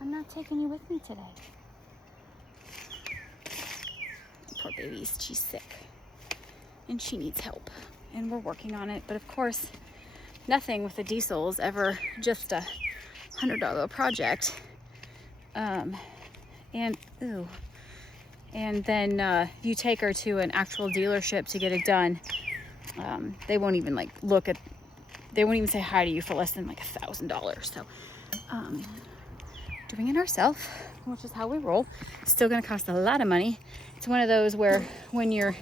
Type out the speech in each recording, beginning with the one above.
I'm not taking you with me today. Poor baby, she's sick. And she needs help. And we're working on it. But of course, nothing with the diesel is ever just a $100 project. And then you take her to an actual dealership to get it done. They won't even they won't even say hi to you for less than like $1,000. So doing it ourselves, which is how we roll. It's still gonna cost a lot of money. It's one of those where when you're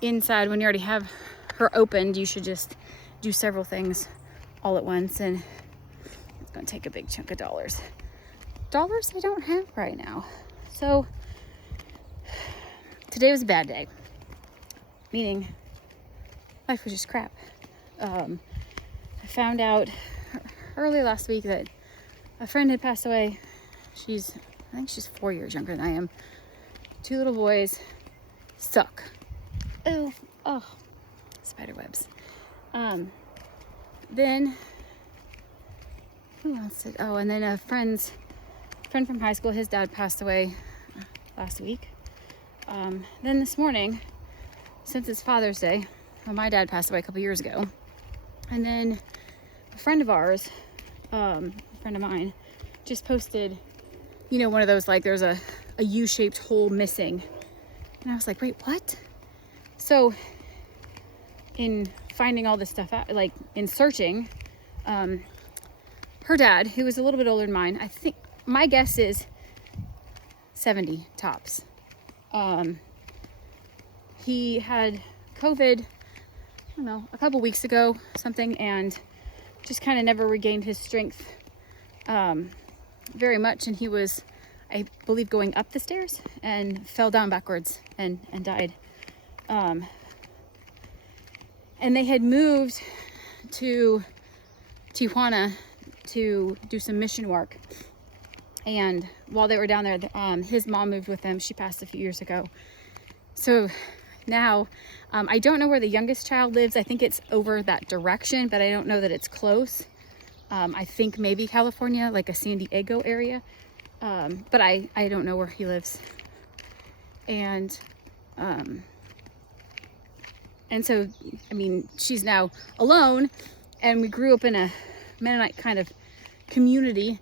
inside, when you already have her opened, you should just do several things all at once, and it's gonna take a big chunk of dollars I don't have right now. So today was a bad day, meaning life was just crap. I found out early last week that a friend had passed away. I think she's 4 years younger than I am. 2 little boys. Suck. Oh, spider webs. Then who else did? Oh, and then a friend from high school, his dad passed away last week. Then this morning, since it's Father's Day, well, my dad passed away a couple years ago. And then a friend of ours, a friend of mine, just posted, one of those, like, there's a U-shaped hole missing. And I was like, wait, what? So in finding all this stuff out, like in searching, her dad, who was a little bit older than mine, I think my guess is 70 tops. He had COVID, I don't know, a couple weeks ago, something, and just kind of never regained his strength very much. And he was, I believe, going up the stairs and fell down backwards and died. And they had moved to Tijuana to do some mission work. And while they were down there, his mom moved with them. She passed a few years ago. So now, I don't know where the youngest child lives. I think it's over that direction, but I don't know that it's close. I think maybe California, like a San Diego area. But I don't know where he lives. And so, I mean, she's now alone, and we grew up in a Mennonite kind of community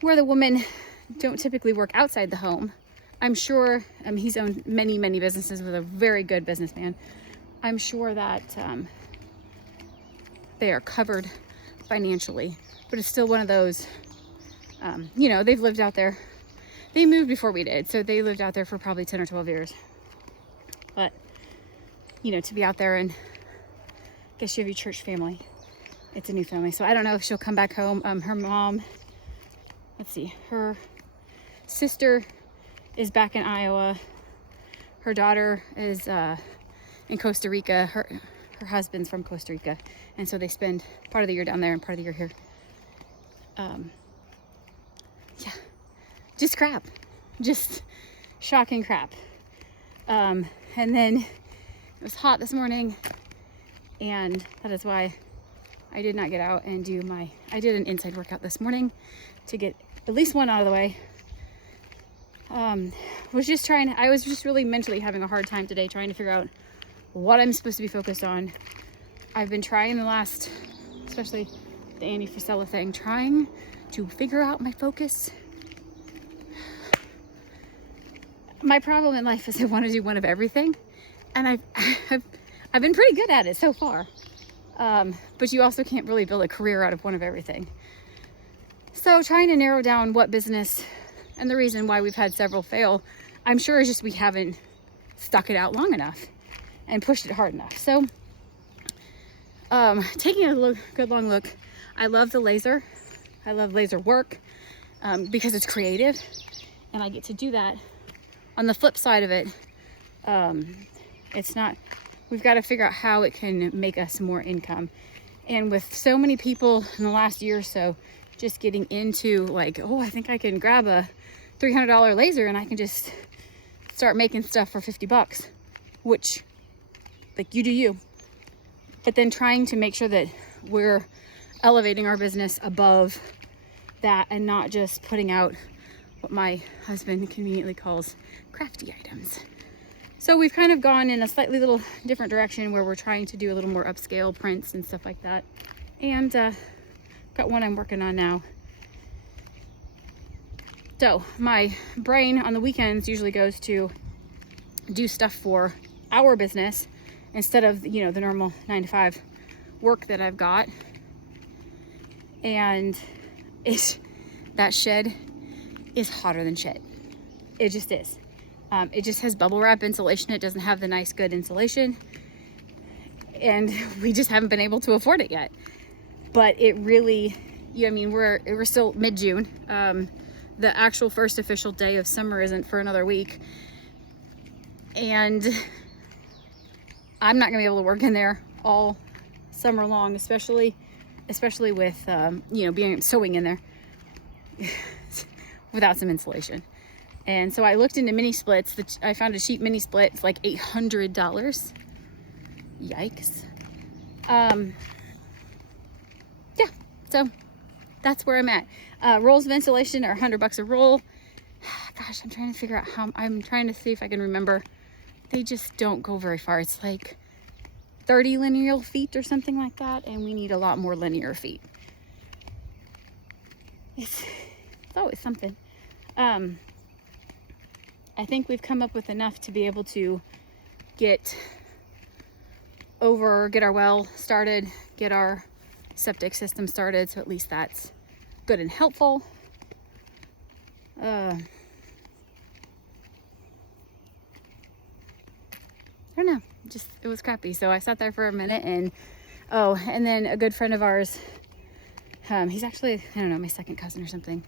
where the women don't typically work outside the home. I'm sure, he's owned many, many businesses with a very good businessman. I'm sure that they are covered financially, but it's still one of those, they've lived out there. They moved before we did, so they lived out there for probably 10 or 12 years. But, to be out there, and I guess you have your church family. It's a new family. So I don't know if she'll come back home. Her mom, her sister is back in Iowa. Her daughter is in Costa Rica. Her husband's from Costa Rica. And so they spend part of the year down there and part of the year here. Just crap. Just shocking crap. And then it was hot this morning, and that is why I did not get out and I did an inside workout this morning to get at least one out of the way. I was just really mentally having a hard time today trying to figure out what I'm supposed to be focused on. I've been trying the last, especially the Andy Frisella thing, trying to figure out my focus. My problem in life is I want to do one of everything, and I've been pretty good at it so far. But you also can't really build a career out of one of everything. So trying to narrow down what business, and the reason why we've had several fail, I'm sure is just we haven't stuck it out long enough and pushed it hard enough. So taking a good long look, I love the laser. I love laser work because it's creative, and I get to do that. On the flip side of it, we've got to figure out how it can make us more income. And with so many people in the last year or so just getting into like, I think I can grab a $300 laser and I can just start making stuff for $50, which, like, you do you. But then trying to make sure that we're elevating our business above that and not just putting out what my husband conveniently calls crafty items. So we've kind of gone in a slightly little different direction where we're trying to do a little more upscale prints and stuff like that. And got one I'm working on now. So my brain on the weekends usually goes to do stuff for our business instead of, you know, the normal 9 to 5 work that I've got. And that shed is hotter than shit. It just is. It just has bubble wrap insulation. It doesn't have the nice, good insulation. And we just haven't been able to afford it yet. But it really, I mean, we're still mid-June. The actual first official day of summer isn't for another week. And I'm not gonna be able to work in there all summer long, especially with, you know, sewing in there without some insulation. And so I looked into mini splits. I found a cheap mini split. It's like $800. Yikes. Yeah, so that's where I'm at. Rolls of insulation are $100 a roll. Gosh, I'm trying to figure out I'm trying to see if I can remember. They just don't go very far. It's like 30 linear feet or something like that, and we need a lot more linear feet. It's always something. I think we've come up with enough to be able to get our well started, get our septic system started, so at least that's good and helpful. I don't know, it was crappy. So I sat there for a minute, and then a good friend of ours, he's actually, I don't know, my second cousin or something.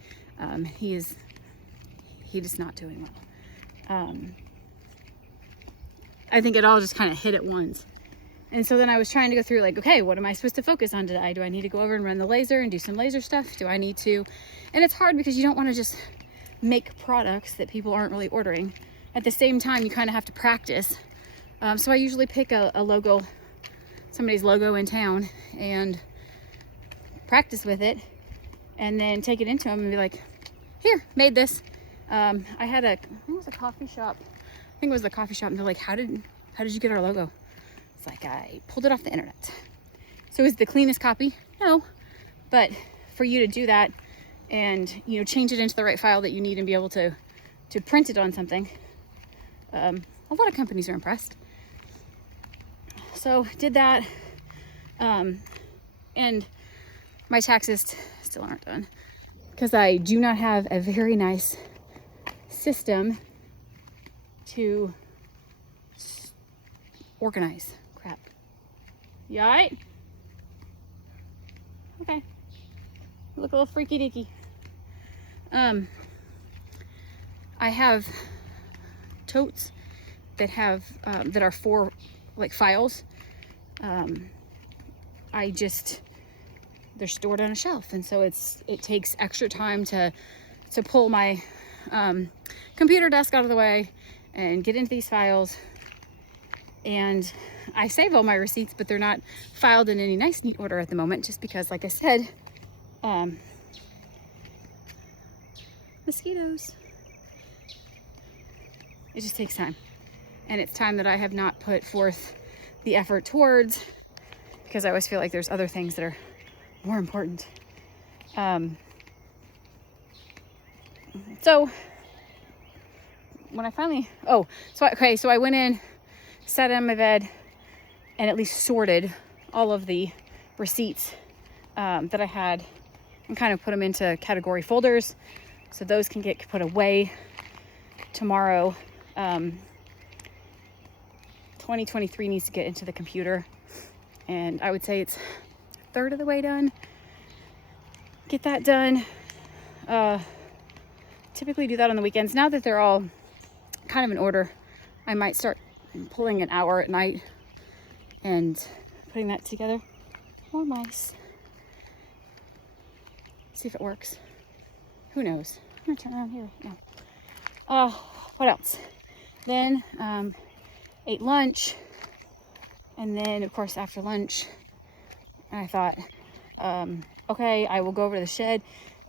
He's not doing well. I think it all just kind of hit at once. And so then I was trying to go through, like, okay, what am I supposed to focus on today? Do I need to go over and run the laser and do some laser stuff? Do I need to? And it's hard because you don't want to just make products that people aren't really ordering. At the same time, you kind of have to practice. So I usually pick a logo, somebody's logo in town, and practice with it, and then take it into them and be like, here, made this. I had I think it was a coffee shop. And they're like, how did you get our logo? It's like, I pulled it off the internet. So is it the cleanest copy? No, but for you to do that and, you know, change it into the right file that you need and be able to print it on something, a lot of companies are impressed. So did that, and my taxes still aren't done because I do not have a very nice system to organize crap. You all right? Okay. You look a little freaky deaky. I have totes that have that are for like files. They're stored on a shelf, and so it takes extra time to pull my computer desk out of the way and get into these files. And I save all my receipts, but they're not filed in any nice neat order at the moment, just because, like I said, mosquitoes. It just takes time, and it's time that I have not put forth the effort towards, because I always feel like there's other things that are more important. So when I finally, so I went in, sat on my bed, and at least sorted all of the receipts that I had, and kind of put them into category folders, so those can get put away tomorrow. 2023 needs to get into the computer, and I would say it's a third of the way done. Get that done. Typically do that on the weekends. Now that they're all kind of in order, I might start pulling an hour at night and putting that together. More mice. See if it works. Who knows? I'm gonna turn around here. No. What else? Then ate lunch, and then of course after lunch I thought, okay, I will go over to the shed,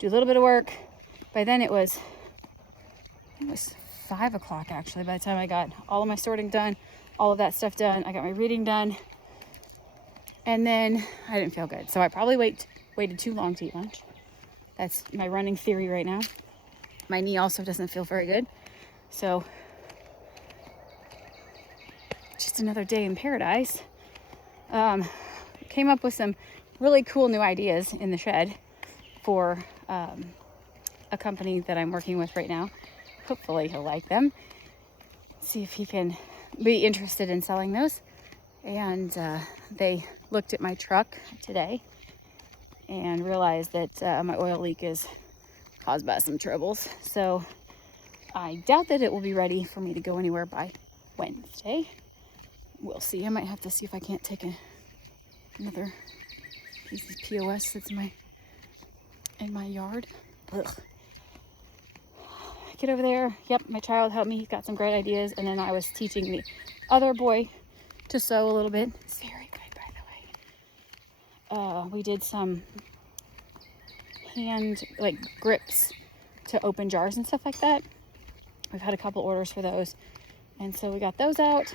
do a little bit of work. By then it was 5 o'clock actually, by the time I got all of my sorting done, all of that stuff done. I got my reading done. And then I didn't feel good. So I probably waited too long to eat lunch. That's my running theory right now. My knee also doesn't feel very good. So just another day in paradise. Came up with some really cool new ideas in the shed for a company that I'm working with right now. Hopefully he'll like them. See if he can be interested in selling those. And they looked at my truck today and realized that my oil leak is caused by some troubles. So I doubt that it will be ready for me to go anywhere by Wednesday. We'll see. I might have to see if I can't take another piece of POS that's in my yard. Ugh. Get over there. Yep, my child helped me. He's got some great ideas. And then I was teaching the other boy to sew a little bit. It's very good, by the way. We did some hand grips to open jars and stuff like that. We've had a couple orders for those. And so we got those out.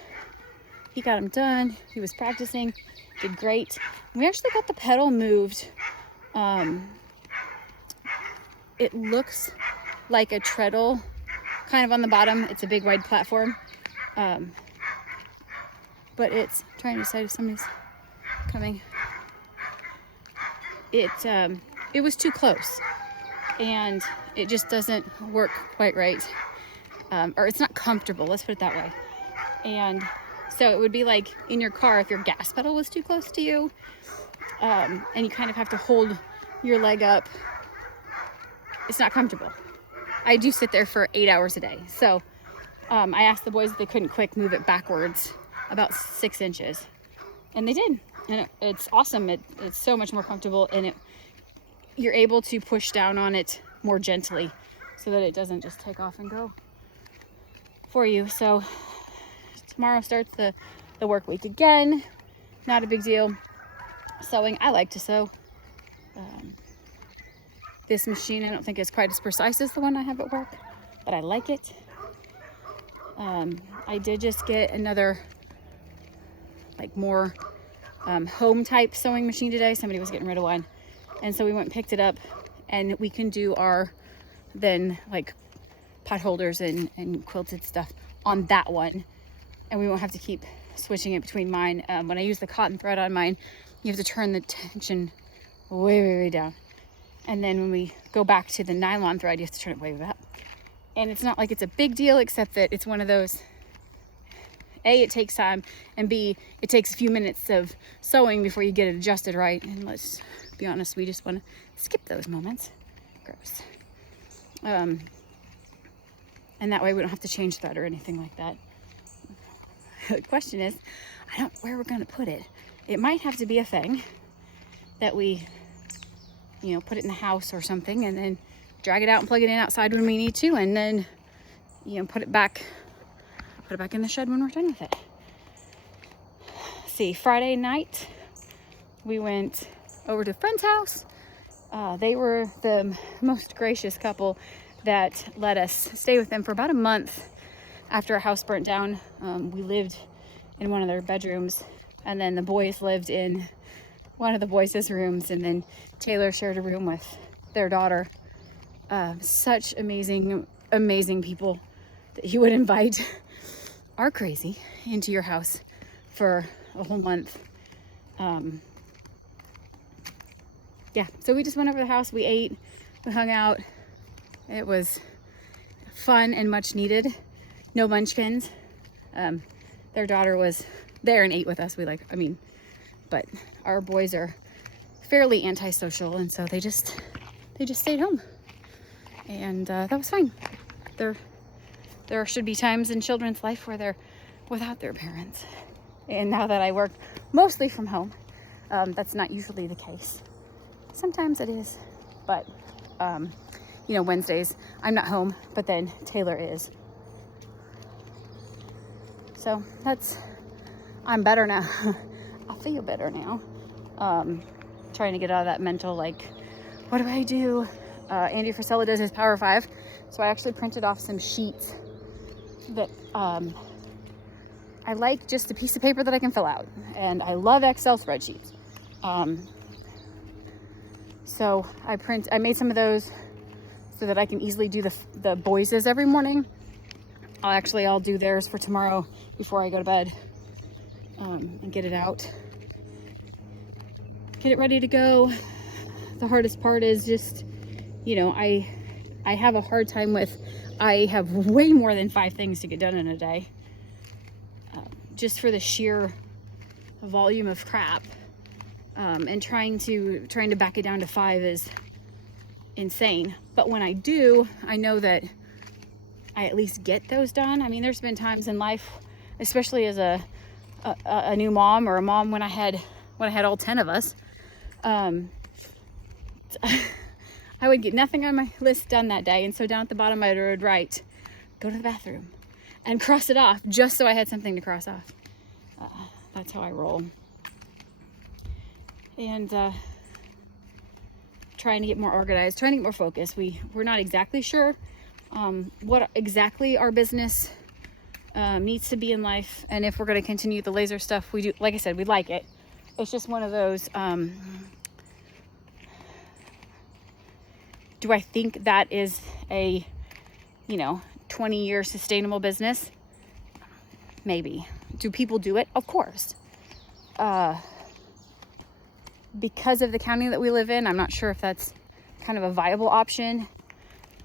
He got them done. He was practicing, did great. We actually got the pedal moved. It looks like a treadle kind of on the bottom. It's a big wide platform. But it's trying to decide if somebody's coming. It was too close and it just doesn't work quite right. Or it's not comfortable, let's put it that way. And so it would be like in your car if your gas pedal was too close to you, and you kind of have to hold your leg up. It's not comfortable. I do sit there for 8 hours a day. So I asked the boys if they couldn't quick move it backwards about 6 inches. And they did. And it's awesome. It's so much more comfortable, and you're able to push down on it more gently so that it doesn't just take off and go for you. So tomorrow starts the work week again. Not a big deal. Sewing, I like to sew. This machine, I don't think is quite as precise as the one I have at work, but I like it. I did just get another more home type sewing machine today. Somebody was getting rid of one, and so we went and picked it up, and we can do our pot holders and quilted stuff on that one, and we won't have to keep switching it between mine. When I use the cotton thread on mine, you have to turn the tension way down, and then when we go back to the nylon thread, you have to turn it way up. And it's not like it's a big deal, except that it's one of those, A, it takes time, and B, it takes a few minutes of sewing before you get it adjusted right. And let's be honest, we just want to skip those moments. Gross. And that way we don't have to change thread or anything like that. The question is, I don't know where we're going to put it. It might have to be a thing that we, put it in the house or something, and then drag it out and plug it in outside when we need to, and then, put it back in the shed when we're done with it. See, Friday night, we went over to a friend's house. They were the most gracious couple that let us stay with them for about a month after our house burnt down. We lived in one of their bedrooms, and then the boys lived in one of the boys' rooms, and then Taylor shared a room with their daughter. Such amazing people that you would invite are crazy into your house for a whole month. So we just went over to the house, we ate, we hung out. It was fun and much needed. No munchkins. Their daughter was there and ate with us. But our boys are fairly antisocial, and so they just stayed home. And that was fine. There should be times in children's life where they're without their parents. And now that I work mostly from home, that's not usually the case. Sometimes it is, but Wednesdays I'm not home, but then Taylor is. So I'm better now. I feel better now. Trying to get out of that mental, what do I do? Andy Frisella does his Power 5. So I actually printed off some sheets that I like, just a piece of paper that I can fill out. And I love Excel spreadsheets. So I made some of those so that I can easily do the boys' every morning. I'll do theirs for tomorrow before I go to bed, and get it out. Get it ready to go. The hardest part is just, I have a hard time I have way more than 5 things to get done in a day. Just for the sheer volume of crap. And trying to back it down to 5 is insane. But when I do, I know that I at least get those done. I mean, there's been times in life, especially as a new mom, or a mom when I had all 10 of us, I would get nothing on my list done that day. And so down at the bottom, I would write, go to the bathroom, and cross it off just so I had something to cross off. That's how I roll. And trying to get more organized, trying to get more focused. We're not exactly sure what exactly our business needs to be in life, and if we're going to continue the laser stuff. We do, like I said, we like it. It's just one of those, do I think that is a 20-year sustainable business? Maybe. Do people do it? Of course. Because of the county that we live in, I'm not sure if that's kind of a viable option.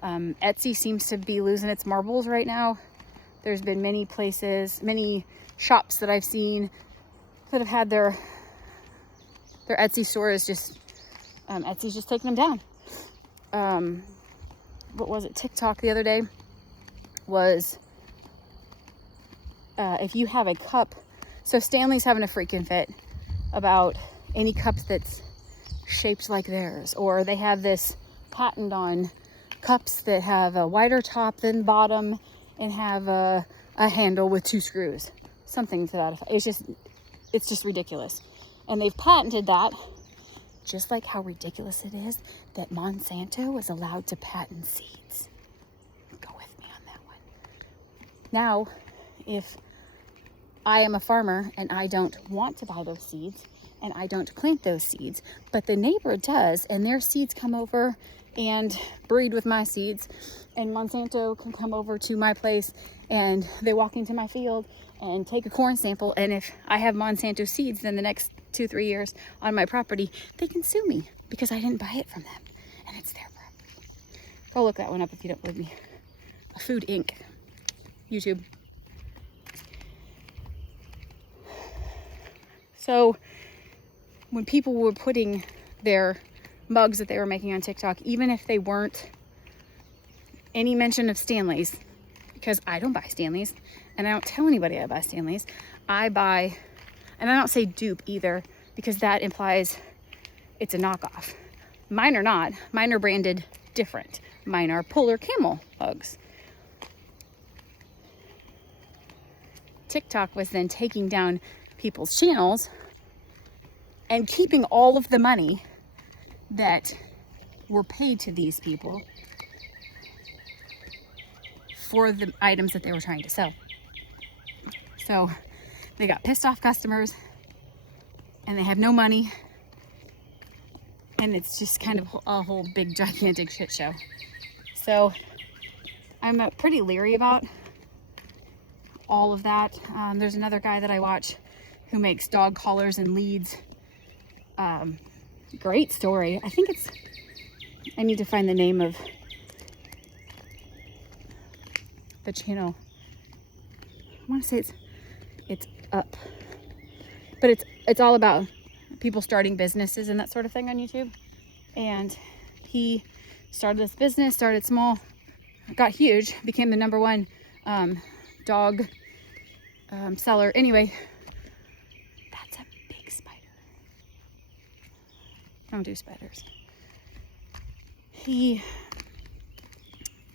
Etsy seems to be losing its marbles right now. There's been many shops that I've seen that have had their Etsy stores just, Etsy's just taking them down. What was it? TikTok the other day was, if you have a cup, so Stanley's having a freaking fit about any cup that's shaped like theirs, or they have this patent on cups that have a wider top than bottom and have a handle with 2 screws, something to that effect. It's just ridiculous. And they've patented that, just like how ridiculous it is that Monsanto is allowed to patent seeds. Go with me on that one. Now, if I am a farmer and I don't want to buy those seeds, and I don't plant those seeds, but the neighbor does, and their seeds come over and breed with my seeds, and Monsanto can come over to my place and they walk into my field and take a corn sample, and if I have Monsanto seeds in the next 2-3 years on my property, they can sue me because I didn't buy it from them, and it's their property. Go look that one up if you don't believe me. Food Inc. YouTube. So when people were putting their mugs that they were making on TikTok, even if they weren't any mention of Stanley's, because I don't buy Stanley's, and I don't tell anybody I buy Stanley's. I buy, and I don't say dupe either, because that implies it's a knockoff. Mine are not. Mine are branded different. Mine are Polar Camel mugs. TikTok was then taking down people's channels and keeping all of the money that were paid to these people for the items that they were trying to sell. So they got pissed off customers and they have no money, and it's just kind of a whole big gigantic shit show. So I'm pretty leery about all of that. There's another guy that I watch who makes dog collars and leads. Great story. I need to find the name of the channel. I want to say it's Up, but it's all about people starting businesses and that sort of thing on YouTube. And he started this business, started small, got huge, became the #1 dog seller. Anyway, that's a big spider. I don't do spiders. He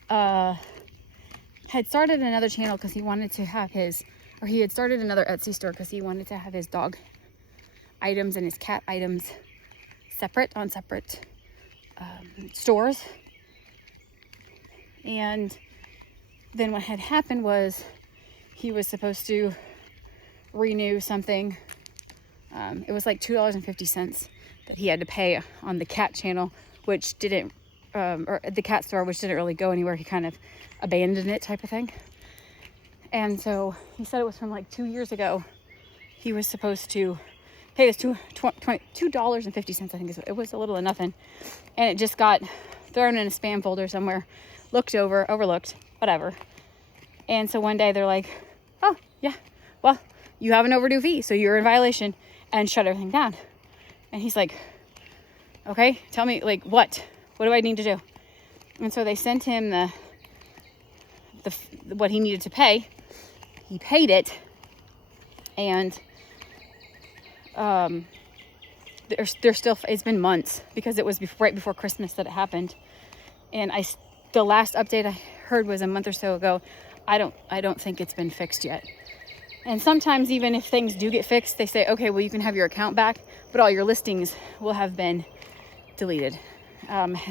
had started another channel because he wanted to have he had started another Etsy store because he wanted to have his dog items and his cat items separate on separate stores. And then what had happened was he was supposed to renew something. It was like $2.50 that he had to pay on the cat channel, which didn't, or the cat store, which didn't really go anywhere. He kind of abandoned it, type of thing. And so he said it was from like 2 years ago. He was supposed to pay this $2.50, I think it was a little of nothing. And it just got thrown in a spam folder somewhere, overlooked, whatever. And so one day they're like, oh, yeah, well, you have an overdue fee, so you're in violation, and shut everything down. And he's like, okay, tell me, like, what do I need to do? And so they sent him the what he needed to pay. He paid it, and there's still, it's been months, because it was right before Christmas that it happened. And the last update I heard was a month or so ago. I don't think it's been fixed yet. And sometimes even if things do get fixed, they say, okay, well, you can have your account back, but all your listings will have been deleted.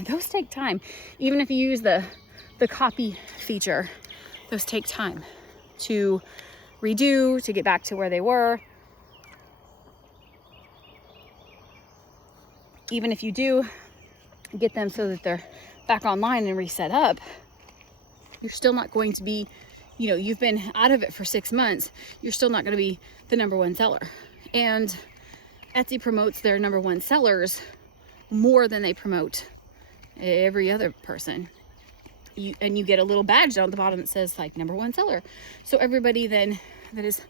Those take time. Even if you use the copy feature, those take time to redo, to get back to where they were. Even if you do get them so that they're back online and reset up, you're still not going to be, you've been out of it for 6 months. You're still not going to be the #1 seller. And Etsy promotes their #1 sellers more than they promote every other person. And you get a little badge down at the bottom that says like #1 seller. So everybody then that is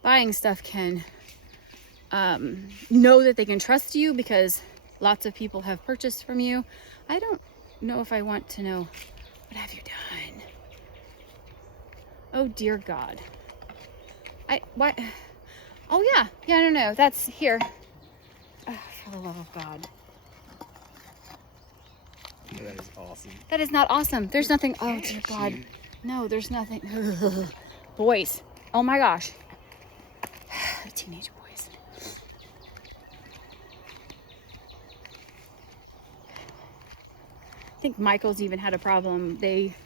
buying stuff can know that they can trust you, because lots of people have purchased from you. I don't know if I want to know, what have you done? Oh dear God. What? Oh yeah, no, that's here. Oh, for the love of God. That is awesome. That is not awesome. There's nothing. Oh dear God. No, there's nothing. Boys. Oh my gosh. Teenage boys. I think Michael's even had a problem. It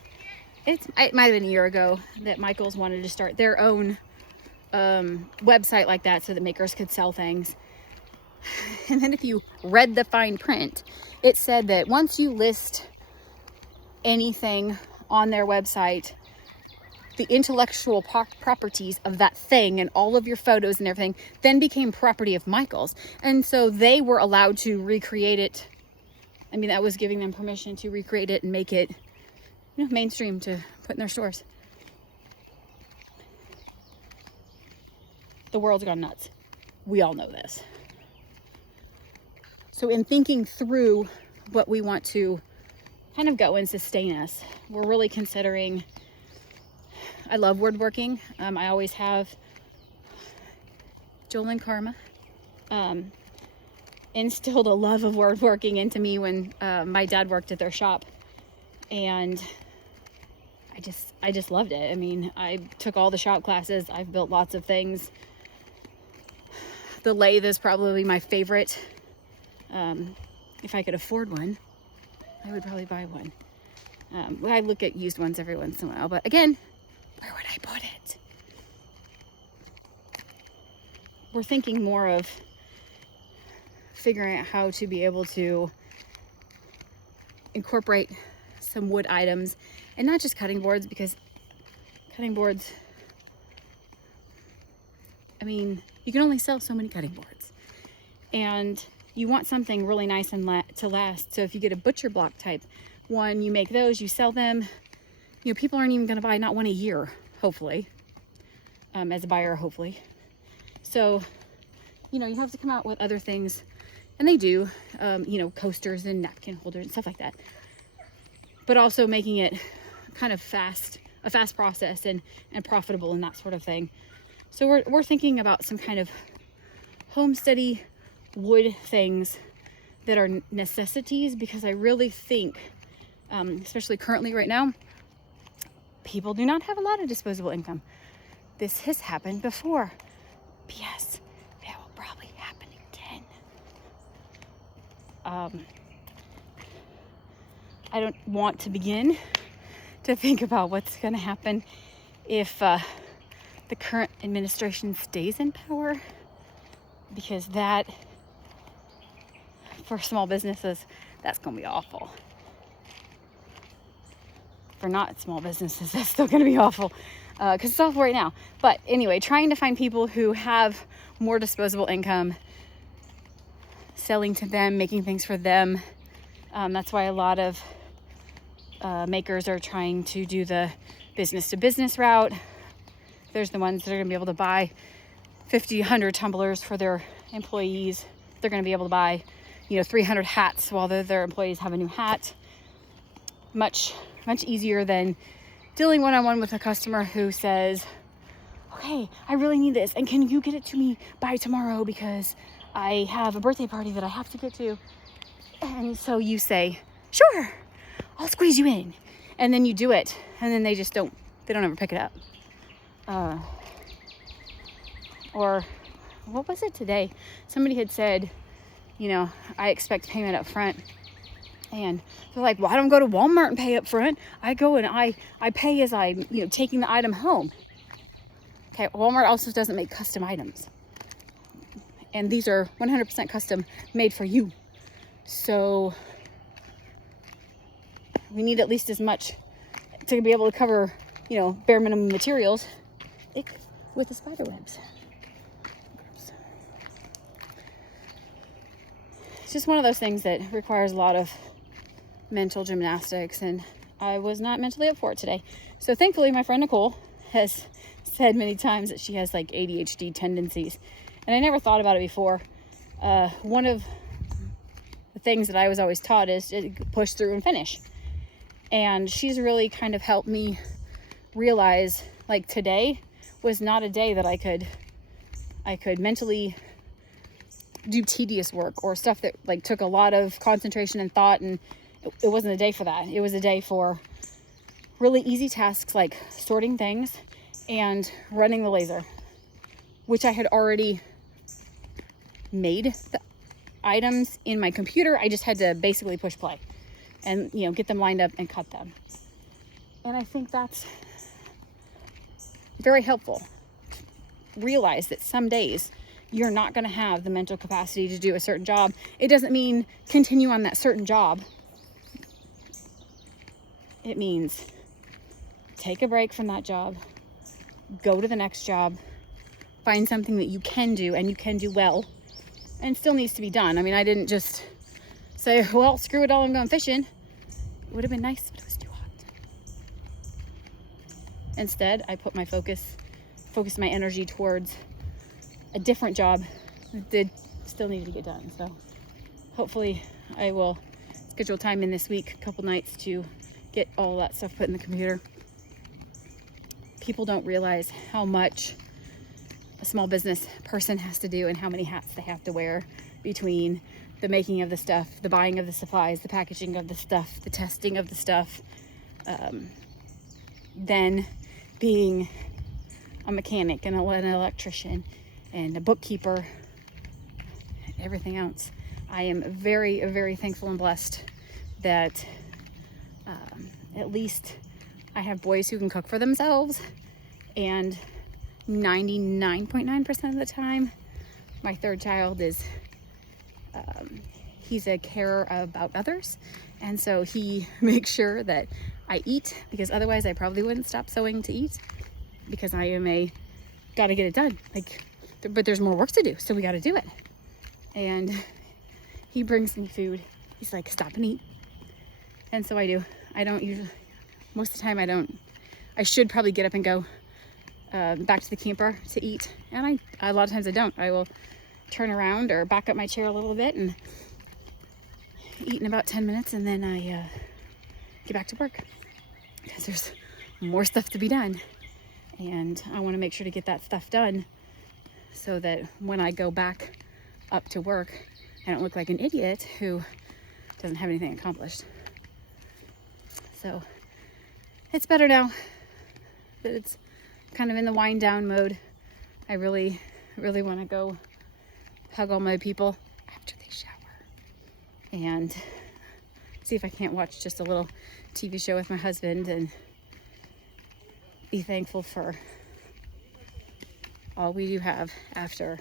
might have been a year ago that Michael's wanted to start their own website like that so that makers could sell things. And then if you read the fine print, it said that once you list anything on their website, the intellectual properties of that thing and all of your photos and everything then became property of Michael's. And so they were allowed to recreate it. I mean, that was giving them permission to recreate it and make it, mainstream to put in their stores. The world's gone nuts. We all know this. So in thinking through what we want to kind of go and sustain us, we're really considering, I love woodworking. I always have. Joel and Karma instilled a love of woodworking into me when my dad worked at their shop. And I just loved it. I mean, I took all the shop classes. I've built lots of things. The lathe is probably my favorite. If I could afford one, I would probably buy one. I look at used ones every once in a while, but again, where would I put it? We're thinking more of figuring out how to be able to incorporate some wood items, and not just cutting boards, because cutting boards, I mean, you can only sell so many cutting boards, and you want something really nice and to last. So if you get a butcher block type one, you make those, you sell them. People aren't even going to buy not one a year, hopefully, as a buyer, hopefully. So, you have to come out with other things, and they do, coasters and napkin holders and stuff like that. But also making it kind of a fast process and profitable and that sort of thing. So we're thinking about some kind of homesteady wood things that are necessities, because I really think, especially currently right now, people do not have a lot of disposable income. This has happened before. P.S. It will probably happen again. I don't want to begin to think about what's going to happen if the current administration stays in power, because that, for small businesses, that's going to be awful. For not small businesses, that's still going to be awful, because it's awful right now. But anyway, trying to find people who have more disposable income, selling to them, making things for them. That's why a lot of makers are trying to do the business to business route. There's the ones that are going to be able to buy 50, 100 tumblers for their employees. They're going to be able to buy, 300 hats while their employees have a new hat. Much easier than dealing one-on-one with a customer who says, okay, I really need this, and can you get it to me by tomorrow because I have a birthday party that I have to get to. And so you say, sure, I'll squeeze you in. And then you do it, and then they don't ever pick it up. Or what was it today? Somebody had said, I expect payment up front. And they're like, well, I don't go to Walmart and pay up front. I go and I pay as I'm, taking the item home. Okay, Walmart also doesn't make custom items. And these are 100% custom made for you. So we need at least as much to be able to cover, bare minimum materials with the spider webs. It's just one of those things that requires a lot of mental gymnastics, and I was not mentally up for it today. So thankfully my friend Nicole has said many times that she has like ADHD tendencies, and I never thought about it before. One of the things that I was always taught is to push through and finish, and she's really kind of helped me realize, like, today was not a day that I could mentally do tedious work or stuff that like took a lot of concentration and thought, and it wasn't a day for that. It was a day for really easy tasks like sorting things and running the laser, which I had already made the items in my computer. I just had to basically push play and, get them lined up and cut them. And I think that's very helpful. Realize that some days you're not going to have the mental capacity to do a certain job. It doesn't mean continue on that certain job. It means take a break from that job, go to the next job, find something that you can do and you can do well and still needs to be done. I mean, I didn't just say, well, screw it all, I'm going fishing. It would have been nice, but it was too hot. Instead, I put my focus my energy towards a different job that still needed to get done. So hopefully I will schedule time in this week, a couple nights, to get all that stuff put in the computer. People don't realize how much a small business person has to do and how many hats they have to wear between the making of the stuff, the buying of the supplies, the packaging of the stuff, the testing of the stuff, then being a mechanic and an electrician and a bookkeeper, everything else. I am very, very thankful and blessed that at least I have boys who can cook for themselves, and 99.9% of the time, my third child is, he's a carer about others, and so he makes sure that I eat, because otherwise I probably wouldn't stop sewing to eat, because I am gotta get it done. But there's more work to do, so we gotta do it. And he brings me food. He's like, stop and eat. And so I do. I don't usually, most of the time I don't. I should probably get up and go back to the camper to eat. And a lot of times I don't. I will turn around or back up my chair a little bit and eat in about 10 minutes, and then I get back to work, because there's more stuff to be done. And I want to make sure to get that stuff done so that when I go back up to work, I don't look like an idiot who doesn't have anything accomplished. So it's better now that it's kind of in the wind down mode. I really, really want to go hug all my people after they shower and see if I can't watch just a little TV show with my husband and be thankful for all we do have after